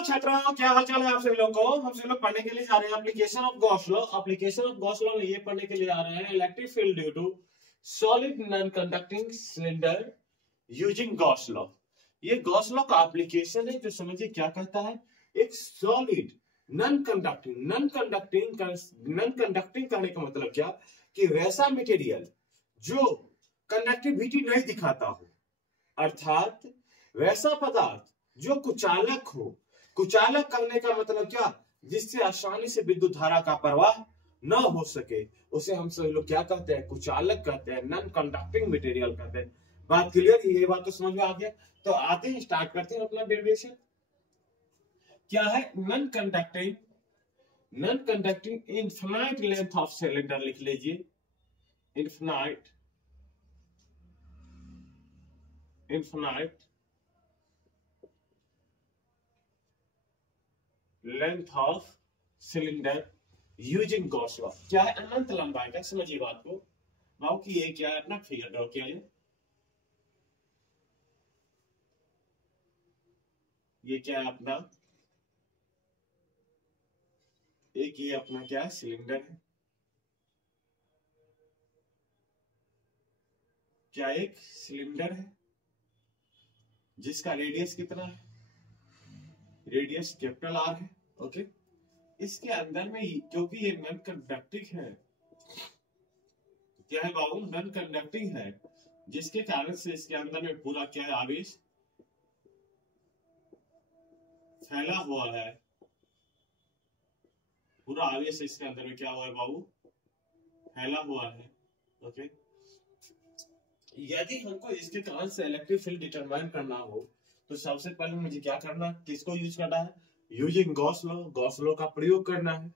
Hello छात्रों, क्या हाल चाल है आप सभी लोगों को। हम सभी लोग पढ़ने के लिए जा रहे हैं application of Gauss law. Application of Gauss law में ये पढ़ने के लिए आ रहे हैं electric field due to solid non conducting cylinder using Gauss law. ये गॉस लॉ का एप्लीकेशन है जो समझिए क्या कहता है। एक सॉलिड नॉन कंडक्टिंग करने का मतलब क्या कि वैसा मटेरियल जो कंडक्टिविटी नहीं दिखाता हो, अर्थात वैसा पदार्थ जो कुचालक हो। कुचालक करने का मतलब क्या, जिससे आसानी से विद्युत धारा का प्रवाह न हो सके, उसे हम सभी लोग क्या कहते हैं, कुचालक कहते हैं, नॉन कंडक्टिंग मटेरियल कहते हैं। बात क्लियर, ये बात तो समझ में आ गया। तो आते हैं, स्टार्ट करते हैं अपना डेरिवेशन। क्या है non conducting infinite length of cylinder, लिख लीजिए infinite length of cylinder using Gauss law. क्या है, अनंत लंबाई का। समझिए बात को भाव कि ये क्या है, अपना फिगर ड्रॉ किया है। ये क्या है अपना, एक ये अपना क्या है, सिलेंडर है। क्या एक सिलेंडर है जिसका रेडियस कितना है, रेडियस कैपिटल आर है। ओके, इसके अंदर में क्योंकि ये नॉन कंडक्टिंग है, क्या है बाबू, नॉन कंडक्टिंग है, जिसके कारण से इसके अंदर में पूरा क्या है, आवेश फैला हुआ है। पूरा आवेश इसके अंदर में क्या हुआ है बाबू, फैला हुआ है। ओके, यदि हमको इसके कारण से इलेक्ट्रिक फील्ड डिटरमाइन करना हो तो सबसे पहले मुझे क्या करना है, किसको यूज करना है, using Gauss law, Gauss law का प्रयोग करना है।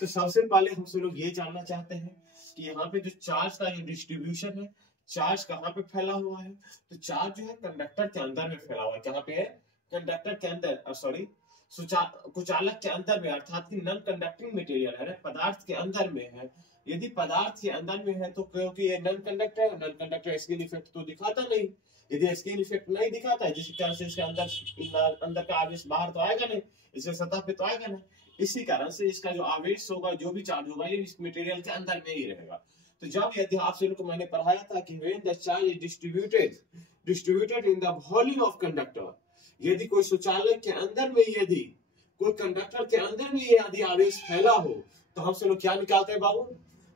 तो सबसे पहले हमसे लोग ये जानना चाहते हैं कि यहाँ पे जो चार्ज का ये डिस्ट्रीब्यूशन है, चार्ज कहाँ पे फैला हुआ है। तो चार्ज जो है कंडक्टर के अंदर में फैला हुआ है। कहाँ पे है, कंडक्टर के अंदर, सॉरी कुचालक के अंदर में, अर्थात की नॉन कंडक्टिंग मटेरियल है, पदार्थ के अंदर में है। यदि पदार्थ के अंदर में है तो क्योंकि ये नॉन कंडक्टर है, नॉन कंडक्टर स्किन इफेक्ट तो दिखाता नहीं। यदि स्किन इफेक्ट नहीं दिखाता है, जिसके कारण से इसके अंदर का आवेश बाहर तो आएगा नहीं, इसके सतह पे तो आएगा नहीं। इसी कारण से इसका जो आवेश होगा, जो भी चार्ज होगा, ये इस मटेरियल के अंदर में ही रहेगा। तो जब यदि आपसे को मैंने पढ़ाया था कि when the charge is distributed in the volume of conductor, यदि कोई सुचालक के अंदर में, यदि कोई कंडक्टर के अंदर में यदि आवेश फैला हो, तो हमसे लोग क्या निकालते हैं बाबू,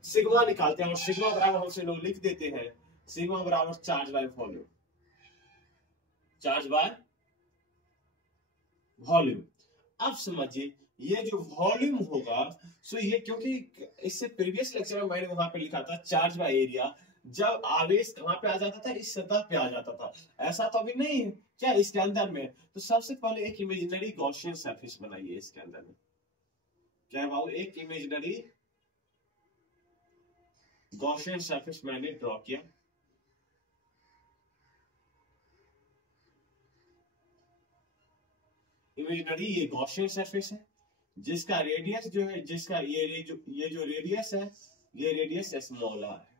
सिग्मा निकालते हैं। और सिग्मा बराबर हमसे लोग लिख देते हैं, सिग्मा बराबर charge by volume, charge by volume. अब समझिए ये जो वॉल्यूम होगा, सो ये क्योंकि इससे प्रीवियस लेक्चर में मैंने वहां पे लिखा था चार्ज बाय एरिया, जब आवेश कहां पे आ जाता था, इस सतह पे आ जाता था। ऐसा तो अभी नहीं है क्या इसके अंदर में। तो सबसे पहले एक इमेजिनरी गॉसियन सरफेस बनाइए इसके अंदर में। क्या है बाबू, एक इमेजिनरी गॉसियन सरफेस मैंने ड्रॉ किया। इमेजिनरी ये गॉसियन सरफेस है, जिसका रेडियस जो है, जिसका ये जो रेडियस है, ये रेडियस स्मॉल आर है।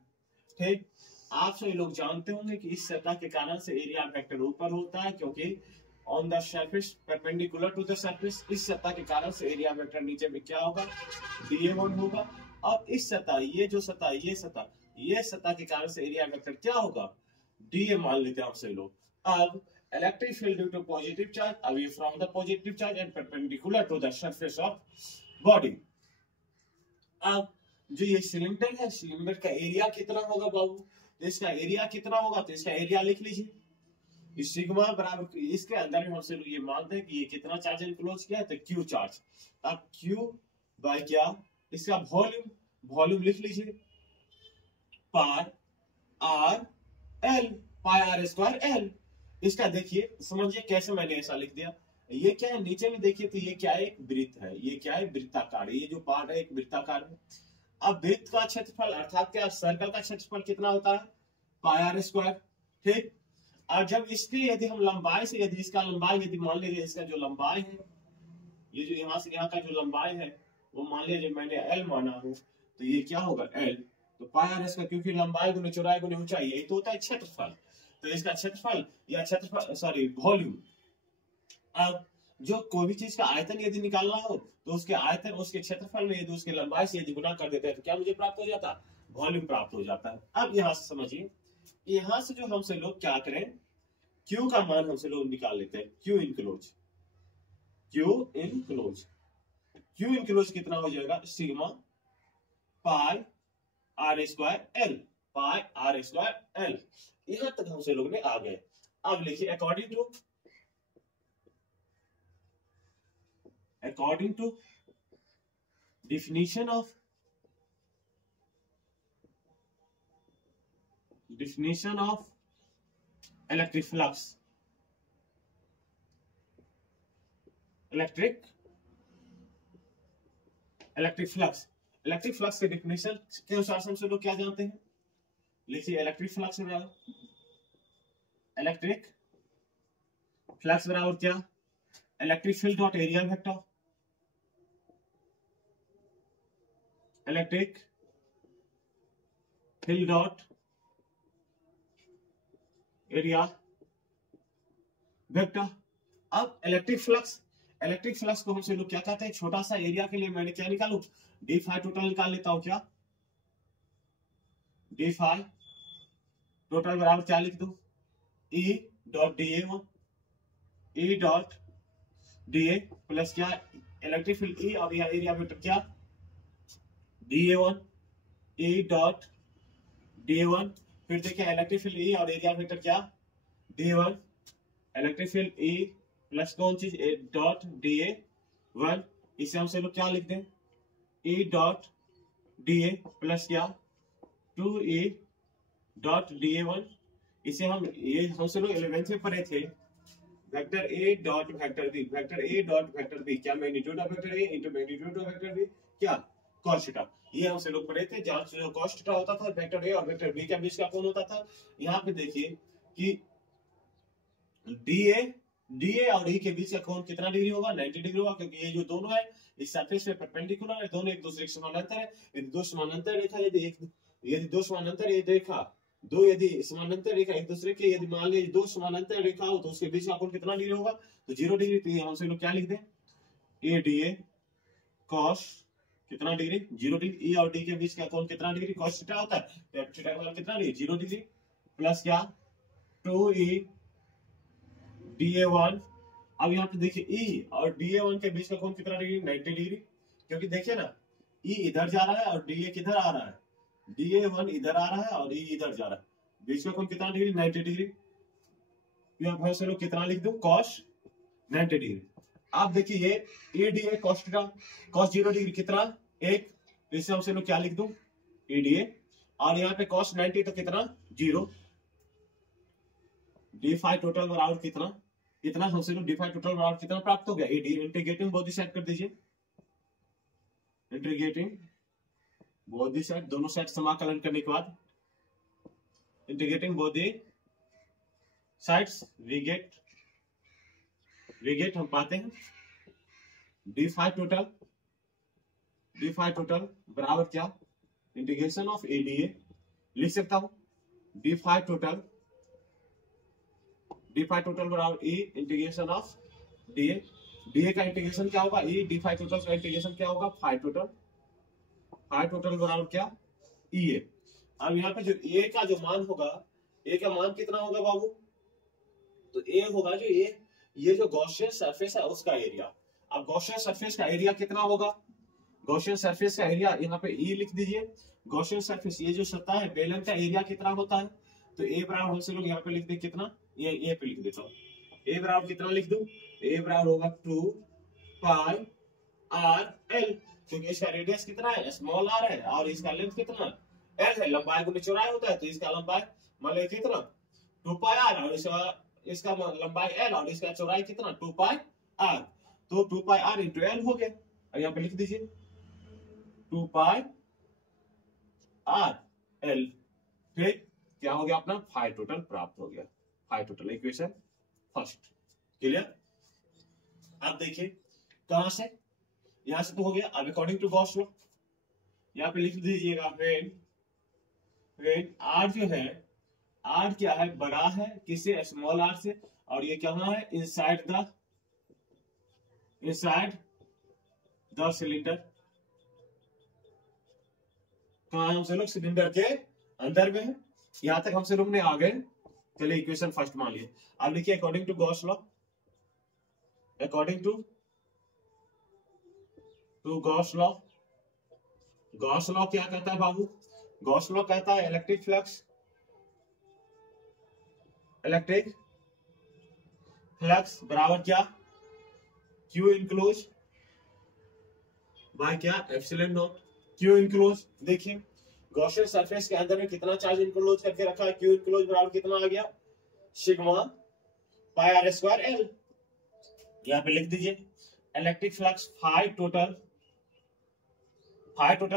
ठीक, आप सभी लोग जानते होंगे कि इस सतह के कारण से एरिया वेक्टर ऊपर होता है, क्योंकि on the surface perpendicular to the surface, इस सतह के कारण से एरिया वेक्टर नीचे में क्या होगा, dA1 होगा। और इस सतह, ये जो सतह, ये सतह के कारण से एरिया वेक्टर क्या होगा, dA मान लेते हैं आप सभी लोग। अब electric field due to positive charge away from the positive charge and perpendicular to the surface of body। अब जो ये सिलेंडर है, सिलेंडर का एरिया कितना होगा बाबू, तो इसका एरिया कितना होगा, तो इसका एरिया लिख लीजिए, इस सिग्मा बराबर, इसके अंदर में हमसे ये मानते हैं कि ये कितना चार्ज एनक्लोज किया है, तो क्यू चार्ज। अब क्यू बाय क्या, इसका वॉल्यूम लिख लीजिए, पार R L, pi R square L. इसका देखिए, समझिए कैसे मैंने ऐसा लिख दिया। ये क्या है, नीचे में देखिए तो ये क्या है, एक वृत्त है, ये क्या है, वृत्ताकार। ये जो पार्ट है एक वृत्ताकार है। अब वृत्त का क्षेत्रफल, अर्थात क्या सर्कल का क्षेत्रफल कितना होता है, पाई आर स्क्वायर। ठीक, और जब इसके यदि हम लंबाई से, यदि इसका लंबाई, यदि मान लीजिए इसका जो लंबाई है, ये जो यहाँ से यहाँ का जो लंबाई है, वो मान लीजिए मैंने एल माना हो, तो ये क्या होगा, एल। तो पाई आर स्क्वायर, क्योंकि लंबाई गुने चौड़ाई गुने ऊंचाई, यही तो होता है क्षेत्रफल। तो इसका क्षेत्रफल या क्षेत्रफल, सॉरी वॉल्यूम। अब जो कोई भी चीज का आयतन यदि निकालना हो तो उसके आयतन उसके क्षेत्रफल में यदि उसके लंबाई से यदि गुना कर देते हैं तो क्या मुझे प्राप्त हो जाता है, वॉल्यूम प्राप्त हो जाता है। अब यहां से समझिए, यहां से जो हमसे लोग क्या करें, क्यू का मान हमसे लोग निकाल लेते हैं, q enclosed, q enclosed, q enclosed कितना हो जाएगा, sigma pi R square L, pi R square L. यहां तक हमसे लोग ने आ गए। अब लिखिए according to definition of electric flux, electric flux, electric flux के डिफिनेशन के अनुसार से हम लोग क्या जानते हैं, लिखिए इलेक्ट्रिक फ्लक्स बराबर क्या, electric field dot area vector, electric field dot area vector. अब इलेक्ट्रिक फ्लक्स को हमसे लोग क्या कहते हैं, छोटा सा एरिया के लिए मैंने क्या निकालू, डी फाई टोटल निकाल लेता हूं, क्या डी फाई टोटल बराबर क्या लिख दू, E dot D A one, E dot D A plus क्या इलेक्ट्रिक फील्ड ई और यह एरिया वेक्टर क्या D A one, E dot D A one, फिर देखिए इलेक्ट्रिक फील्ड ई और एरिया वेक्टर क्या D one, electric field E plus कौन चीज ए डॉट डी ए वन, इसे हमसे लोग क्या लिख दें, E dot D A plus क्या 2e dot D A one. इसे हम ये हमसे लोग 11th में पढ़े थे, vector A dot vector B, vector A dot vector B क्या magnitude of vector A into magnitude of vector B क्या cos थीटा, ये हमसे लोग पढ़े थे। जहां cos थीटा होता था वेक्टर ए और वेक्टर बी के बीच का कोण होता था। यहाँ पे देखिए कि डीए और ई के बीच का कोण कितना डिग्री होगा, 90 डिग्री होगा, क्योंकि ये जो दोनों है इस सरफेस पे परपेंडिकुलर है, दोनों एक दूसरे के समानांतर है। यदि दो समानांतर रेखा यदि समानांतर रेखा एक दूसरे के यदि मान लीजिए दो समानांतर रेखा हो तो उसके बीच का कोण कितना डिग्री होगा, तो 0 डिग्री। तो हम से लोग क्या लिख दें, ए डी ए कॉस कितना डिग्री 0 डिग्री, ई और डी के बीच का कोण कितना डिग्री कॉस थीटा होता है, तो थीटा का कितना डिग्री 0 डिग्री प्लस क्या 2e डी ए वन। अब यहाँ पे देखिए ई और डी ए वन के बीच का कोण कितना डिग्री 90 डिग्री, क्योंकि देखिए ना ई इधर जा रहा है और डी ए किधर आ रहा है, डी ए वन इधर आ रहा है और ई इधर जा रहा है, बीच का कोण कितना डिग्री 90 डिग्री। यहाँ से लोग कितना लिख दो cos 90 डिग्री। आप देखिए ये ए डी ए cos थीटा cos 0 डिग्री कितना 1, तो इसे हमसे लोग क्या लिख दो ए डी ए, और यहाँ पे cos 90 तो कितना 0, डी फाई टोटल बराबर कितना इतना, हमसे लोग डी फाई टोटल बराबर कितना प्राप्त हो गया A D. Integrating both the side कर दीजिए, इंटीग्रेटिंग बोथ दी साइड, दोनों साइड समाकलन करने के बाद integrating both the sides we get हम पाते हैं डी फाई टोटल बराबर क्या integration of A D A, लिख सकता हूं डी फाई टोटल बराबर E integration of D A, D A का इंटीग्रेशन क्या होगा ई, डी फाई टोटल का इंटीग्रेशन क्या होगा फाई टोटल बराबर क्या ई ए। अब यहाँ पे जो ए का जो मान होगा, ए का मान कितना होगा बाबू, तो ए होगा जो ये जो गॉसियन सरफेस है उसका एरिया। अब गॉसियन सरफेस का एरिया कितना होगा, गॉसियन सरफेस का एरिया यहाँ पे ई लिख दीजिए, गॉसियन सरफेस ये जो सतह है बेलन का एरिया कितना होता है, तो ए बराबर हमसे लोग यहाँ पे लिख दे कितना, ये पे लिख देता हूँ, ए बराबर कितना लिख दूं, ए बराबर होगा 2 पाई आर एल, क्योंकि इसका रेडियस कितना है स्मॉल आर है और इसका लेंथ कितना एल है, लंबाई गुना चौड़ाई होता है, तो इसका लंबाई मान लीजिए कितना 2 पाई आर और इसका लंबाई एल और इसका चौड़ाई कितना 2 पाई आर, तो 2 पाई आर इंटू एल हो गया, और यहाँ पे लिख दीजिए 2 पाई आर एल, फिर क्या हो गया अपना फाई टोटल प्राप्त हो गया, phi total equation first clear. अब देखिए कहां से, यहां से तो हो गया। अब अकॉर्डिंग टू गॉस लॉ यहाँ पे लिख दीजिएगा व्हेन आर जो है, आर क्या है बड़ा है किससे स्मॉल आर से, और ये क्या है inside the inside the cylinder. कहा हमसे लोग सिलेंडर के अंदर में है। यहां तक हमसे लोग ने आ गए। चलिए इक्वेशन फर्स्ट मान लिए। अब लिखिए according to Gauss law, according to Gauss law. Gauss law क्या कहता है बाबू? गॉस लॉ कहता है इलेक्ट्रिक फ्लक्स बराबर क्या? क्यू इनक्लोज बाय क्या? Epsilon not. क्यू इनक्लोज देखिए गॉसियन सरफेस के अंदर में कितना चार्ज इनक्लोज करके रखा है? क्यू इनक्लोज बराबर कितना आ गया? Sigma pi R square L. यहां पे लिख दीजिए इलेक्ट्रिक फ्लक्स फाई टोटल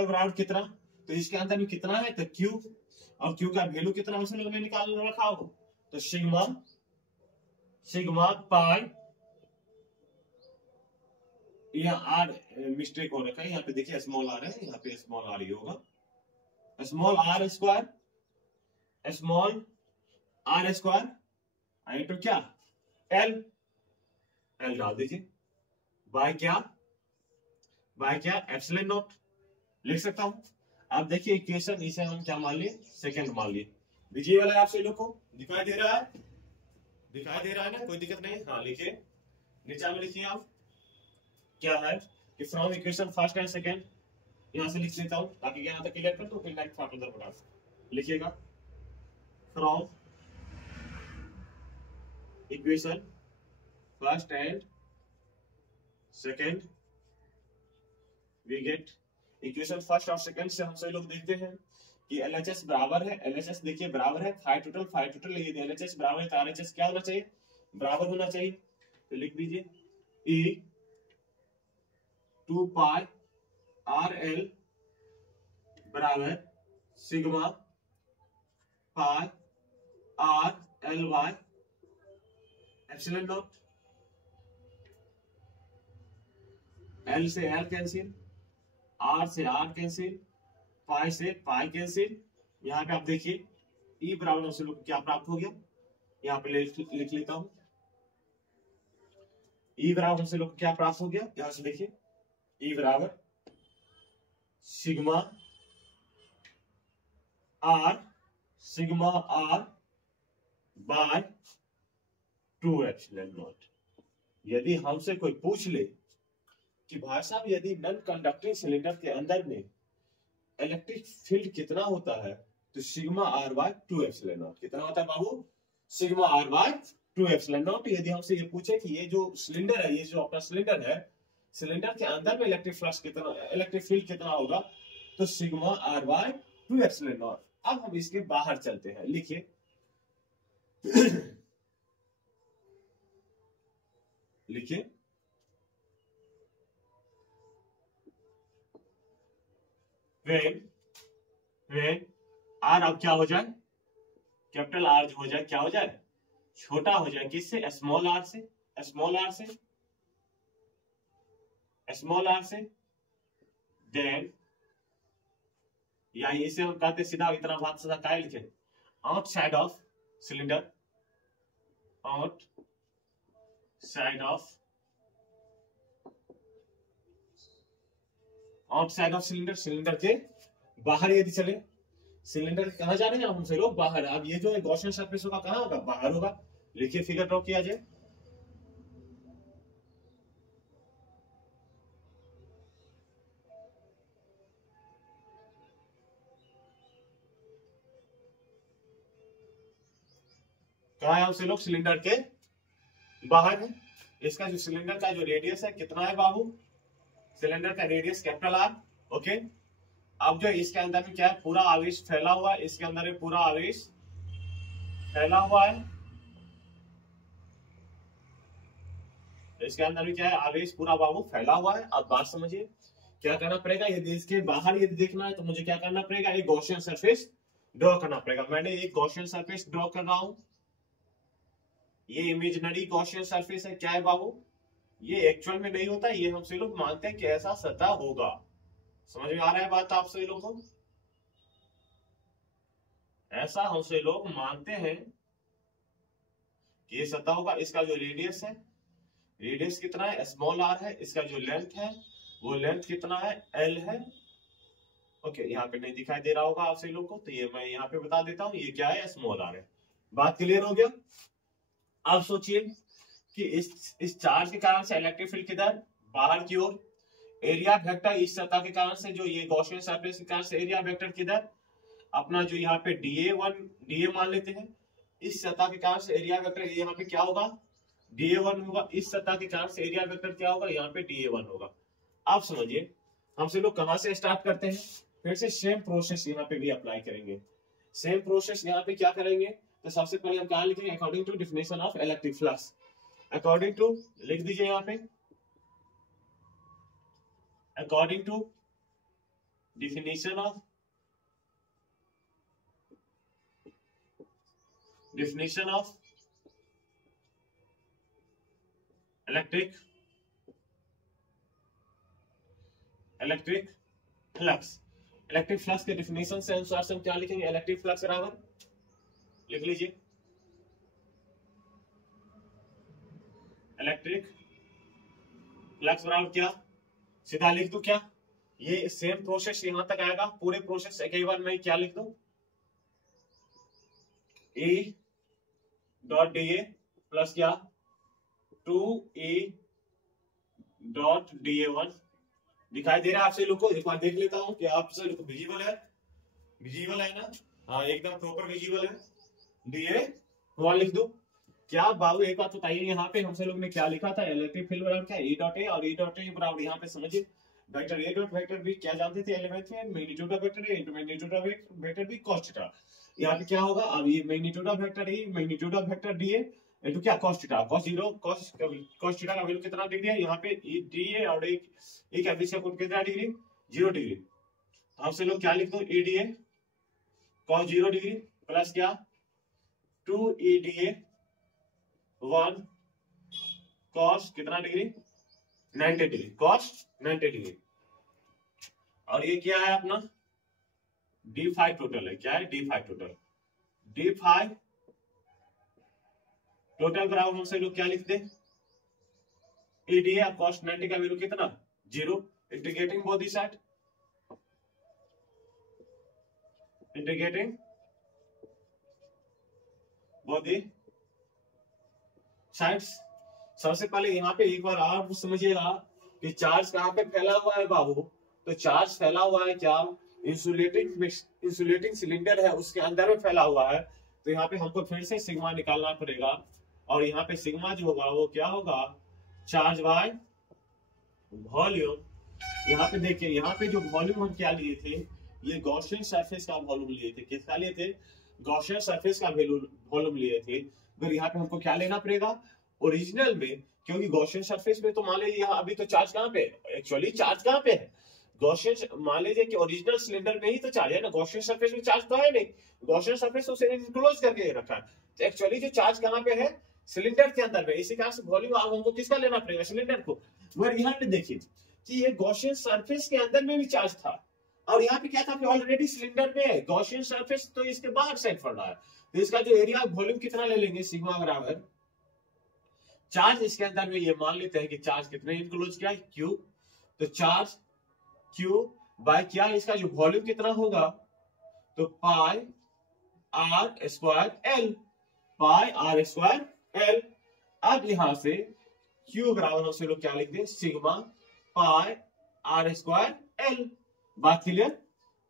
बराबर कितना? तो इसके अंदर में कितना है? तो क्यू, और क्यू का वैल्यू कितना हमसे लोगों ने निकाल रखा हो? तो सिग्मा पाई, यहाँ आर मिस्टेक हो रखा है, यहाँ पे देखिए स्मॉल आर है, यहाँ पे स्मॉल आर ही होगा। स्मॉल आर स्क्वायर तो क्या? एल डाल दीजिए बाय क्या? एप्सिलॉन नॉट लिख सकता हूं। अब देखिए इक्वेशन इसे हम क्या मान लिए? सेकंड मान लिए। विजय वाला आपसे लोग को दिखाई दे रहा है? ना? कोई दिक्कत नहीं। हाँ लिखिए, नीचे में लिखिए आप क्या है कि from equation first and second, यहां से लिख लेता हूं ताकि यहां तक क्लियर कर तो फिर नेक्स्ट फॉर्मूला बता लिखिएगा। From equation first and second we get, equation first और सेकंड से हम सभी लोग देखते हैं कि LHS बराबर है, LHS देखिए बराबर है फाई टोटल, ये LHS बराबर है तो RHS क्या होना चाहिए? बराबर होना चाहिए। तो लिख दीजिए E 2 पाई RL बराबर sigma pi RLY epsilon not. L से L कैंसिल, R से R कैंसिल, पाई से पाई कैंसिल। यहाँ पे आप देखिए E बराबर से लोग क्या प्राप्त हो गया? यहाँ पे लिख लेता हूं E बराबर से लोग क्या प्राप्त हो गया? यहां से देखिए E बराबर sigma R by 2 epsilon naught. यदि हमसे कोई पूछ ले कि भाई साहब यदि नॉन कंडक्टिंग सिलेंडर के अंदर में इलेक्ट्रिक फील्ड कितना होता है? तो sigma R by 2 epsilon naught. कितना होता है बाबू? Sigma R by 2 epsilon naught. यदि हमसे ये पूछे कि ये जो सिलेंडर है, ये जो अपना सिलेंडर है, सिलेंडर के अंदर में इलेक्ट्रिक फ्लक्स कितना, इलेक्ट्रिक फील्ड कितना होगा? तो sigma R by 2 epsilon naught. अब हम इसके बाहर चलते हैं, लिखिए लिखिए वेन आर अब क्या हो जाए? कैपिटल आर जो हो जाए क्या हो जाए? छोटा हो जाए। किससे? स्मॉल आर से। देन या इसे हम कहते सीधा, इतना बात सीधा क्या लिखे? आउटसाइड ऑफ सिलेंडर, सिलेंडर के बाहर यदि चले, सिलेंडर कहां जा रहे हैं हमसे लोग? बाहर। अब ये जो है गॉसियन सरफेस होगा कहां होगा? बाहर होगा। लिखिए फिगर ड्रॉ किया जाए। कहा है हमसे लोग? सिलेंडर के बाहर है। इसका जो सिलेंडर का जो रेडियस है कितना है बाबू? सिलेंडर का रेडियस कैपिटल आर। ओके, अब जो इसके अंदर में क्या है? पूरा आवेश फैला हुआ है। इसके अंदर में पूरा आवेश फैला हुआ है। इसके अंदर में क्या है? आवेश पूरा बाबू फैला हुआ है। अब बात समझिए, क्या करना पड़ेगा? यदि इसके बाहर यदि देखना है तो मुझे क्या करना पड़ेगा? एक गॉसियन सरफेस ड्रॉ करना पड़ेगा। मैंने एक गॉसियन सरफेस ड्रॉ कर रहा हूं। ये इमेजिनरी गॉसियन सरफेस है। क्या है बाबू? ये एक्चुअल में नहीं होता, ये हम सभी लोग मानते हैं कि ऐसा सतह होगा। समझ में आ रहा है बात आप सभी लोगों को? ऐसा हम सभी लोग मानते हैं कि ये सतह होगा। इसका जो रेडियस है रेडियस कितना है, स्मॉल आर है, इसका जो लेंथ है वो लेंथ कितना है, एल है। ओके, यहाँ पे नहीं दिखाई दे रहा होगा आप सभी लोग को, तो ये मैं यहाँ पे बता देता हूँ, ये क्या है, स्मॉल आर है। बात क्लियर हो गया। अब सोचिए कि इस चार्ज के कारण से इलेक्ट्रिक फील्ड किधर, बाहर की ओर। एरिया वेक्टर इस सतह के कारण से, जो ये गॉसियन सरफेस के कारण से एरिया वेक्टर किधर, अपना जो यहाँ पे डीए मान लेते हैं। इस सतह के कारण से एरिया वेक्टर यहाँ पे क्या होगा, DA1 होगा। इस सतह के कारण से एरिया वेक्टर क्या होगा, यहाँ पे DA1 होगा। आप समझिए हमसे लोग कहां से स्टार्ट करते हैं, फिर से सेम प्रोसेस यहाँ पे भी अप्लाई करेंगे। सेम प्रोसेस यहाँ पे क्या करेंगे, तो सबसे पहले हम कहा लिखेंगे, according to definition of electric flux. According to लिख दीजिए यहाँ पे, according to definition of electric flux. Electric flux के डिफिनेशन से अनुसार से हम क्या लिखेंगे, इलेक्ट्रिक फ्लक्स बराबर, लिख लीजिए, इलेक्ट्रिक फ्लक्स बराबर क्या, सीधा लिख दो क्या, ये सेम प्रोसेस यहां तक आएगा, पूरे प्रोसेस एक ही बार मैं क्या लिख दूं, E डॉट DA प्लस क्या 2E डॉट DA1। दिखाई दे रहा है आपसे लोग को, एक बार देख लेता हूं कि आप से विजिबल है, विजिबल है ना, हाँ एकदम प्रॉपर विजिबल है। DA1 लिख दो। क्या बाबू एक बात बताइए, यहाँ पे हमसे लोग ने क्या लिखा था, इलेक्ट्रिक फील्ड बराबर क्या, E डॉट A, और E डॉट A बराबर यहाँ पे समझिए vector A dot vector B क्या जानते थे 11th में, magnitude of vector A into magnitude of vector B cos theta. यहाँ पे क्या होगा, अब ये magnitude of vector A magnitude of vector DA into क्या cos थीटा, cos थीटा का वैल्यू कितना डिग्री है, यहाँ पे DA और एक का बीच का कोण कितना डिग्री, 0 डिग्री। हमसे लोग क्या लिख दो, EDA cos 0 डिग्री प्लस क्या 2EDA 1 cos कितना डिग्री, 90 डिग्री, cos 90 डिग्री। और ये क्या है अपना D5 टोटल है, क्या है D5 टोटल, D5 टोटल बराबर हमसे लोग क्या लिखते हैं, EDA cos 90 का वैल्यू कितना 0, integrating both the side, integrating both the sides. सबसे पहले यहाँ पे एक बार आप समझिएगा कि चार्ज कहाँ पे फैला हुआ है बाबू, तो चार्ज फैला हुआ है क्या, इंसुलेटिंग सिलेंडर है उसके अंदर में फैला हुआ है। तो यहाँ पे हमको फिर से सिग्मा निकालना पड़ेगा, और यहाँ पे सिग्मा जो होगा वो क्या होगा, चार्ज बाय वॉल्यूम। यहाँ पे देखिए, यहाँ पे जो वॉल्यूम हम क्या लिए थे, ये गॉसियन सरफेस का वॉल्यूम लिए थे, किसका लिए थे, गॉसियन सरफेस का वॉल्यूम लिए थे। फिर यहाँ पे हमको क्या लेना पड़ेगा, ओरिजिनल में, क्योंकि गॉसियन सरफेस में तो मान लीजिए यहाँ अभी तो चार्ज कहाँ पे, एक्चुअली चार्ज कहाँ पे है, गॉसियन मान लीजिए कि ओरिजिनल सिलेंडर में ही तो चार्ज है ना, गॉसियन सरफेस में चार्ज तो है नहीं, गॉसियन सरफेस उसे इनक्लोज करके रखा है। तो एक्चुअली जो चार्ज कहाँ पे है, सिलेंडर के अंदर में, इसी कारण से वॉल्यूम हमको किसका लेना पड़ेगा, सिलेंडर को। मगर यहाँ पे देखिए कि ये गॉसियन सरफेस के अंदर में भी चार्ज था, और यहाँ पे क्या था कि ऑलरेडी सिलेंडर में है, गॉसियन सरफेस तो इसके बाहर साइड पड़ रहा है, तो इसका जो एरिया वॉल्यूम कितना ले लेंगे, सिग्मा बराबर चार्ज इसके अंदर में, ये मान लेते हैं कि चार्ज कितने इनक्लोज किया है, Q, तो चार्ज Q बाय क्या, इसका जो वॉल्यूम कितना होगा, तो pi R square L, pi R square L. अब यहां से Q बराबर हमसे लोग क्या लिख दें, sigma pi R square L. बात क्लियर,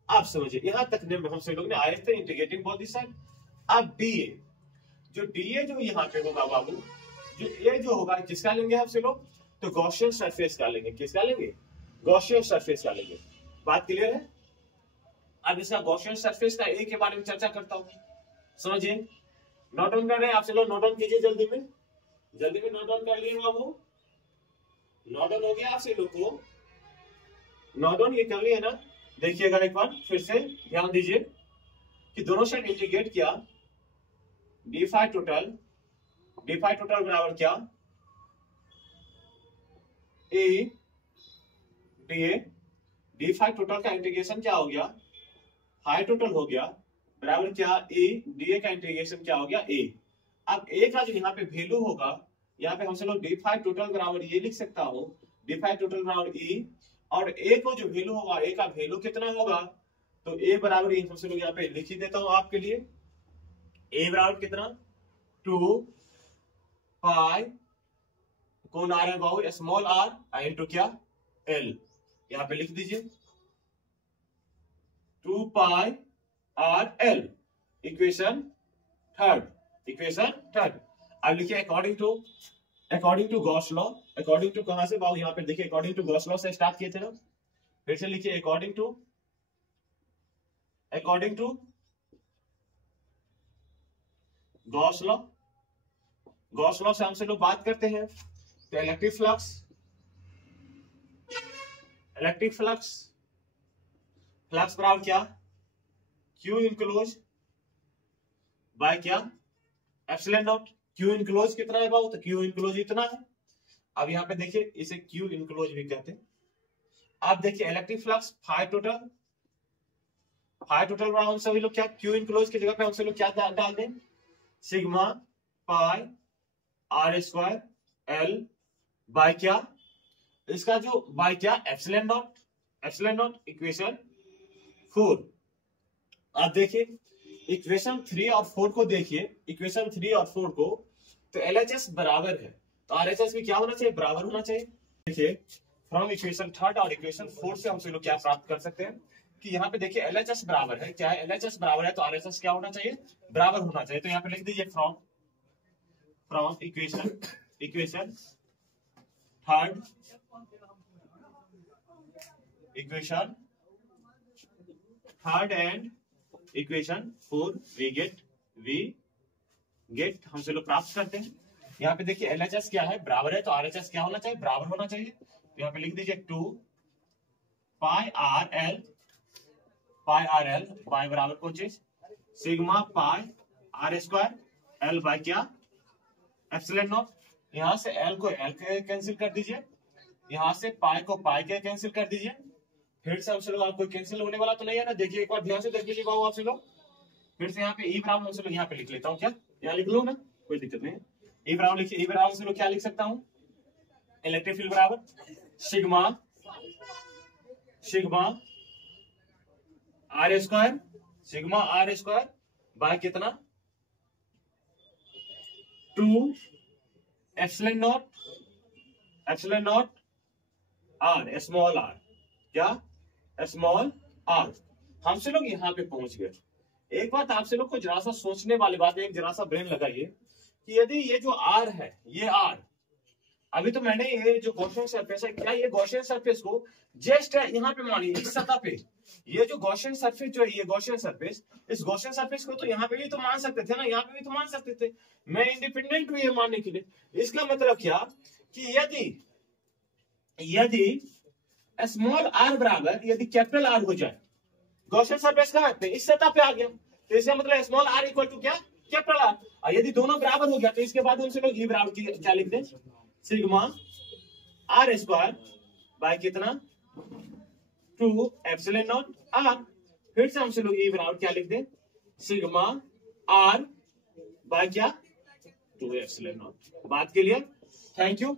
आप समझिए यहां तक हमसे लोग ने आए थे इंटीग्रेटिंग बोथ दी साइड। अब DA, जो DA जो यहाँ पे होगा बाबू, जो ये जो होगा किसका लेंगे आपसे लोग, तो गॉसियन सरफेस का लेंगे, किसका लेंगे, गॉसियन सरफेस का लेंगे। बात क्लियर है। अब इसका गॉसियन सरफेस का ए के बारे में चर्चा करता हूं, समझिए, नोट डाउन कर रहे हैं आपसे लोग, नोट डाउन कीजिए जल्दी में नोट डाउन कर लिए बाबू, नोट डाउन हो गया आपसे लोग को, नोट डाउन ये कर लिए ना। देखिएगा एक बार फिर से ध्यान दीजिए कि दोनों साइड इंटीग्रेट किया, D5 टोटल बराबर क्या, ए DA, D5 टोटल का इंटीग्रेशन क्या हो गया, हाई टोटल हो गया, बराबर क्या, ए DA का इंटीग्रेशन क्या हो गया, ए। अब ए का जो यहाँ पे वैल्यू होगा यहाँ पे हमसे लोग डी फाई टोटल बराबर ये लिख सकता हूँ, डी फाई टोटल बराबर ई, और ए को जो वैल्यू होगा, ए का वैल्यू कितना होगा, तो ए बराबर ई हमसे लोग यहाँ पे लिख ही देता हूँ आपके लिए। ए बराबर कितना, 2 पाई कौन आ रहा है बाबू, स्मॉल आर इंटू क्या, एल, यहाँ पे लिख दीजिए 2 pi R L, equation third. अब लिखिए according to Gauss law, according to कहां से बाबू, यहाँ पे देखिए अकॉर्डिंग टू गॉस लॉ से स्टार्ट किए थे ना, फिर से लिखिए according to Gauss law. Gauss law से हमसे लोग बात करते हैं तो इलेक्ट्रिक फ्लक्स बराबर क्या, क्यू इनक्लोज बाय क्या, एप्सिलॉन नॉट। क्यू इनक्लोज कितना है बाबू, तो क्यू इनक्लोज इतना है। अब यहाँ पे देखिए इसे क्यू इनक्लोज भी कहते हैं। अब देखिए इलेक्ट्रिक फ्लक्स फाई टोटल बराबर हम सभी लोग क्या, क्यू इनक्लोज की जगह पे हम सभी लोग क्या डाल दें, sigma pi R square L by क्या, इसका जो बाय क्या, एप्सिलॉन नॉट, इक्वेशन 4। अब देखिए इक्वेशन 3 और 4 को देखिए, इक्वेशन 3 और 4 को, तो LHS बराबर है तो RHS भी क्या होना चाहिए, बराबर होना चाहिए। देखिए फ्रॉम इक्वेशन 3 और इक्वेशन 4 से हम लोग क्या प्राप्त कर सकते हैं कि यहाँ पे देखिए LHS बराबर है, क्या है, LHS बराबर है तो RHS क्या होना चाहिए, बराबर होना चाहिए। तो यहाँ पे लिख दीजिए from equation 3, equation 3 and equation 4 we get हमसे लोग प्राप्त करते हैं। यहाँ पे देखिए LHS क्या है, बराबर है तो RHS क्या होना चाहिए, बराबर होना चाहिए। तो यहाँ पे लिख दीजिए 2 पाई आर एल पाई बराबर कौन चीज, sigma pi R square L by क्या, एप्सिलॉन नॉट। यहाँ से एल को एल के कैंसिल कर दीजिए, यहाँ से पाई को पाई के कैंसिल कर दीजिए। फिर से हमसे लोग आपको कैंसिल होने वाला तो नहीं है ना, देखिए एक बार ध्यान से देख लीजिए बाबू आपसे लोग। फिर से यहाँ पे ई बराबर हमसे लोग यहाँ पे लिख लेता हूँ, क्या यहाँ लिख लो ना, कोई दिक्कत नहीं है। ई बराबर लिखिए, ई बराबर से लोग क्या लिख सकता हूँ, इलेक्ट्रिक फील्ड बराबर सिग्मा आर स्क्वायर बाय कितना, 2 epsilon naught R, small R, क्या, स्मॉल आर। हमसे लोग यहाँ पे पहुंच गए। एक बात आपसे लोग को जरा सा सोचने वाली बात है, एक जरा सा ब्रेन लगाइए कि यदि ये जो आर है, ये आर, अभी तो मैंने ये जो गॉसियन सरफेस है, क्या ये गॉसियन सरफेस को जस्ट यहाँ पे मानिए इस सतह पे, ये जो गॉसियन सरफेस जो है, ये गॉसियन सरफेस, इस गॉसियन सरफेस को तो यहाँ पे भी तो मान सकते थे ना, यहाँ पे भी तो मान सकते थे। मैं इंडिपेंडेंट हूँ ये मानने के लिए। इसका मतलब क्या कि यदि स्मॉल आर बराबर यदि कैपिटल आर हो जाए, गॉसियन सरफेस कहाँ पे, इस सतह पे आ गया, तो इसका मतलब स्मॉल आर इक्वल टू क्या, कैपिटल आर। और यदि दोनों बराबर हो गया तो इसके बाद उनसे लोग ई बराबर क्या लिख दें, सिग्मा आर स्क्वायर बाय कितना, 2 एप्सिलॉन नॉट आर। फिर से हमसे लोग ई बराबर क्या लिख दें, सिग्मा आर बाय क्या, 2 एप्सिलॉन नॉट। बात क्लियर, थैंक यू।